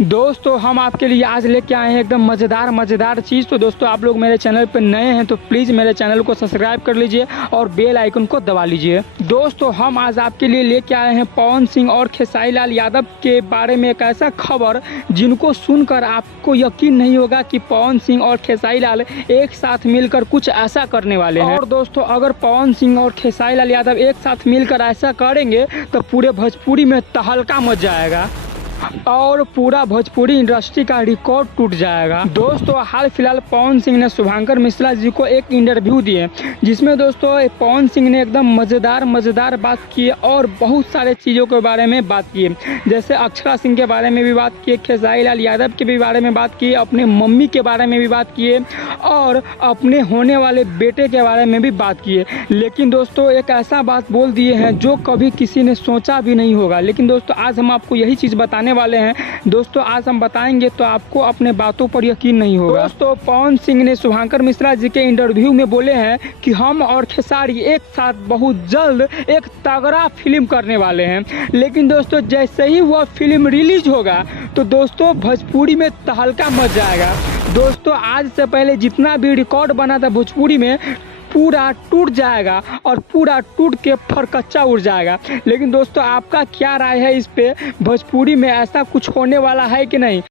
दोस्तों हम आपके लिए आज लेके आए हैं एकदम मज़ेदार चीज़। तो दोस्तों आप लोग मेरे चैनल पर नए हैं तो प्लीज़ मेरे चैनल को सब्सक्राइब कर लीजिए और बेल आइकन को दबा लीजिए। दोस्तों हम आज आपके लिए लेके आए हैं पवन सिंह और खेसारी लाल यादव के बारे में एक ऐसा खबर जिनको सुनकर आपको यकीन नहीं होगा कि पवन सिंह और खेसारी लाल एक साथ मिलकर कुछ ऐसा करने वाले हैं। और दोस्तों अगर पवन सिंह और खेसारी लाल यादव एक साथ मिलकर ऐसा करेंगे तो पूरे भोजपुरी में तहलका मच जाएगा और पूरा भोजपुरी इंडस्ट्री का रिकॉर्ड टूट जाएगा। दोस्तों हाल फिलहाल पवन सिंह ने शुभंकर मिश्रा जी को एक इंटरव्यू दिए जिसमें दोस्तों पवन सिंह ने एकदम मज़ेदार बात की और बहुत सारे चीज़ों के बारे में बात की, जैसे अक्षरा सिंह के बारे में भी बात की, खेसारी लाल यादव के भी बारे में बात की, अपने मम्मी के बारे में भी बात किए और अपने होने वाले बेटे के बारे में भी बात किए। लेकिन दोस्तों एक ऐसा बात बोल दिए हैं जो कभी किसी ने सोचा भी नहीं होगा। लेकिन दोस्तों आज हम आपको यही चीज़ बताने वाले हैं। दोस्तों आज हम बताएंगे तो आपको अपने बातों पर यकीन नहीं होगा। दोस्तों पवन सिंह ने शुभंकर मिश्रा जी के इंटरव्यू में बोले हैं कि हम और खेसारी एक साथ बहुत जल्द एक तगड़ा फिल्म करने वाले हैं। लेकिन दोस्तों जैसे ही वह फिल्म रिलीज होगा तो दोस्तों भोजपुरी में तहलका मच जाएगा। दोस्तों आज से पहले जितना भी रिकॉर्ड बना था भोजपुरी में पूरा टूट जाएगा और पूरा टूट के फरकच्चा उड़ जाएगा। लेकिन दोस्तों आपका क्या राय है इस पे? भोजपुरी में ऐसा कुछ होने वाला है कि नहीं?